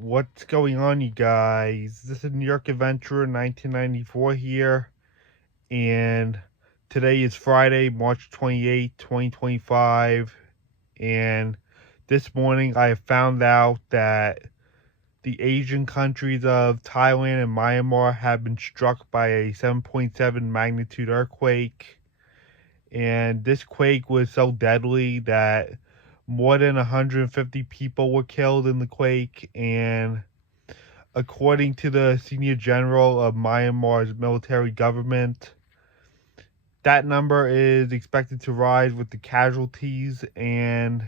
What's going on, you guys? This is New York Adventurer 1994 here, and today is Friday, March 28th, 2025. And this morning I have found out that the Asian countries of Thailand and Myanmar have been struck by a 7.7 magnitude earthquake. And this quake was so deadly that more than 150 people were killed in the quake, and according to the senior general of Myanmar's military government, that number is expected to rise with the casualties, and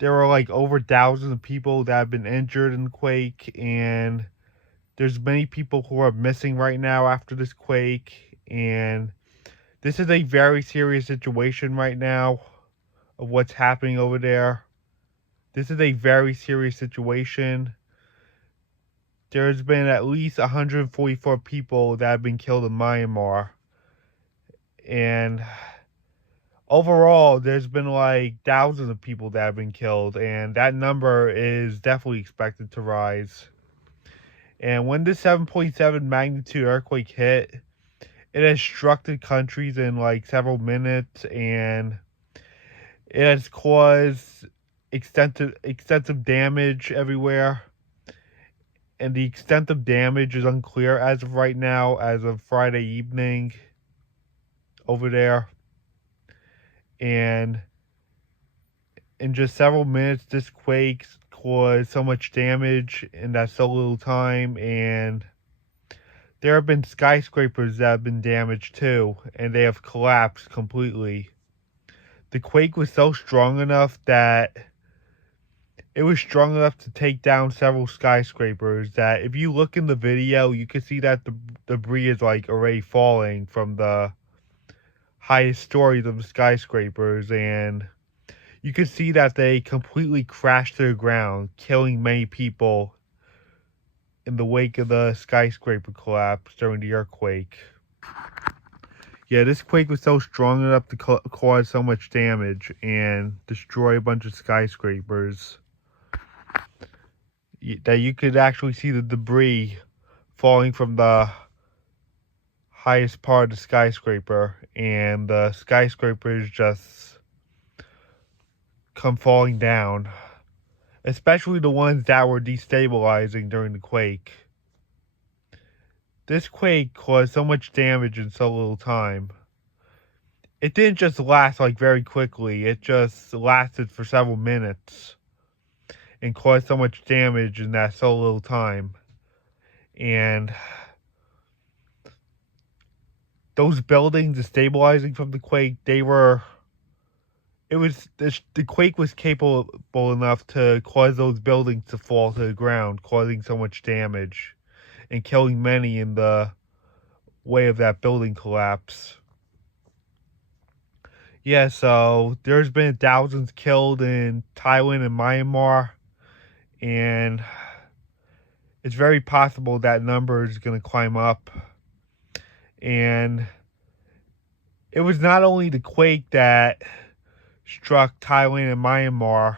there are like over thousands of people that have been injured in the quake, and there's many people who are missing right now after this quake, and this is a very serious situation right now of what's happening over there. This is a very serious situation. There's been at least 144 people that have been killed in Myanmar. And overall, there's been like thousands of people that have been killed. And that number is definitely expected to rise. And when this 7.7 magnitude earthquake hit, it has struck the countries in like several minutes. And it has caused extensive damage everywhere. And the extent of damage is unclear as of right now, as of Friday evening over there. And in just several minutes, this quake caused so much damage in that so little time. And there have been skyscrapers that have been damaged too, and they have collapsed completely. The quake was so strong enough that it was strong enough to take down several skyscrapers that if you look in the video, you can see that the debris is like already falling from the highest stories of the skyscrapers, and you can see that they completely crashed to the ground, killing many people in the wake of the skyscraper collapse during the earthquake. Yeah, this quake was so strong enough to cause so much damage and destroy a bunch of skyscrapers that you could actually see the debris falling from the highest part of the skyscraper, and the skyscrapers just come falling down, especially the ones that were destabilizing during the quake. This quake caused so much damage in so little time. It didn't just last like very quickly, it just lasted for several minutes and caused so much damage in that so little time. And those buildings destabilizing from the quake, the quake was capable enough to cause those buildings to fall to the ground, causing so much damage and killing many in the way of that building collapse. Yeah, so there's been thousands killed in Thailand and Myanmar, and it's very possible that number is going to climb up. And it was not only the quake that struck Thailand and Myanmar.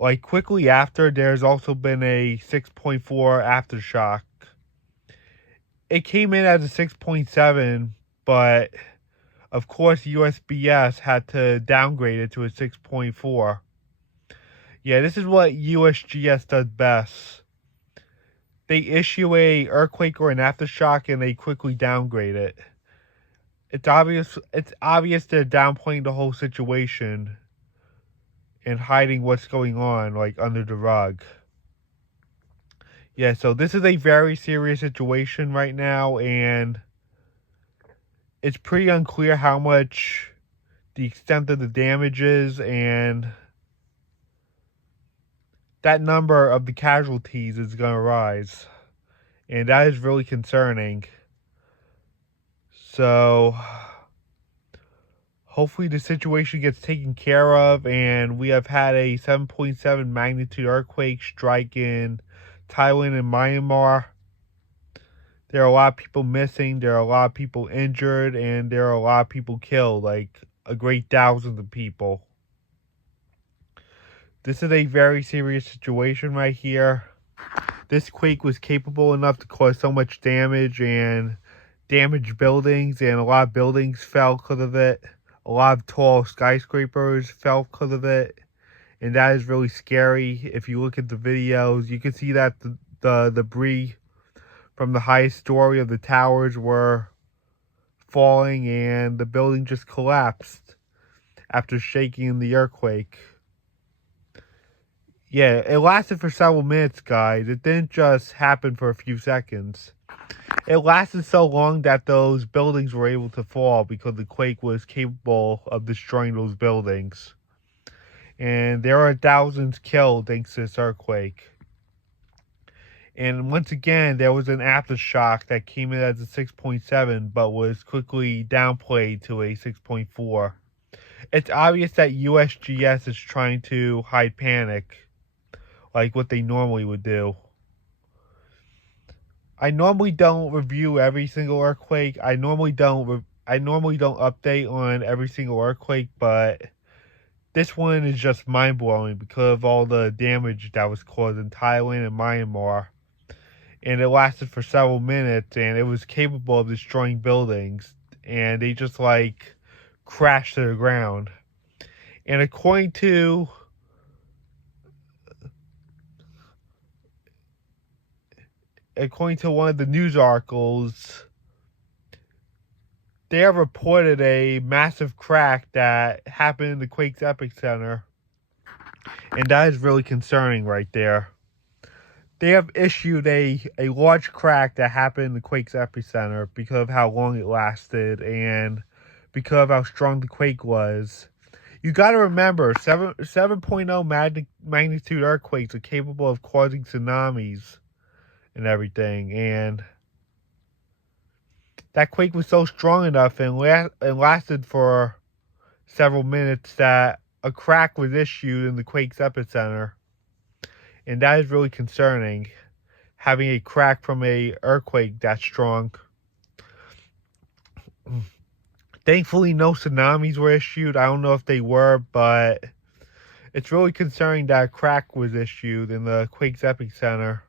Like quickly after, there's also been a 6.4 aftershock. It came in as a 6.7, but of course USBS had to downgrade it to a 6.4. Yeah, this is what USGS does best. They issue a earthquake or an aftershock and they quickly downgrade it. It's obvious they're downplaying the whole situation and hiding what's going on like under the rug. Yeah, so this is a very serious situation right now, and it's pretty unclear how much the extent of the damage is, and that number of the casualties is going to rise. And that is really concerning. So hopefully the situation gets taken care of, and we have had a 7.7 magnitude earthquake strike in Thailand and Myanmar. There are a lot of people missing, there are a lot of people injured, and there are a lot of people killed, like a great thousands of people. This is a very serious situation right here. This quake was capable enough to cause so much damage and damage buildings, and a lot of buildings fell because of it. A lot of tall skyscrapers fell because of it, and that is really scary. If you look at the videos, you can see that the debris from the highest story of the towers were falling, and the building just collapsed after shaking in the earthquake. Yeah, it lasted for several minutes, guys. It didn't just happen for a few seconds. It lasted so long that those buildings were able to fall because the quake was capable of destroying those buildings. And there are thousands killed thanks to this earthquake. And once again, there was an aftershock that came in as a 6.7 but was quickly downplayed to a 6.4. It's obvious that USGS is trying to hide panic, like what they normally would do. I normally don't review every single earthquake. I normally don't update on every single earthquake, but this one is just mind blowing because of all the damage that was caused in Thailand and Myanmar. And it lasted for several minutes, and it was capable of destroying buildings, and they just like crashed to the ground. And according to one of the news articles, they have reported a massive crack that happened in the quake's epicenter, and that is really concerning right there. They have issued a large crack that happened in the quake's epicenter because of how long it lasted and because of how strong the quake was. You got to remember, 7.0 magnitude earthquakes are capable of causing tsunamis and everything, and that quake was so strong enough and lasted for several minutes that a crack was issued in the quake's epicenter. And that is really concerning, having a crack from a earthquake that strong. Thankfully, no tsunamis were issued. I don't know if they were, but it's really concerning that a crack was issued in the quake's epicenter.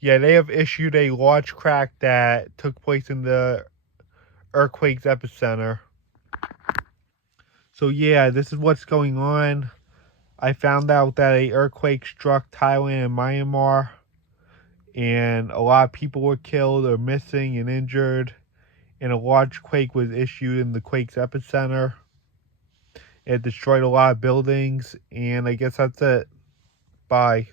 Yeah, they have issued a large crack that took place in the earthquake's epicenter. So yeah, this is what's going on. I found out that a earthquake struck Thailand and Myanmar, and a lot of people were killed or missing and injured, and a large quake was issued in the quake's epicenter. It destroyed a lot of buildings, and I guess that's it. Bye.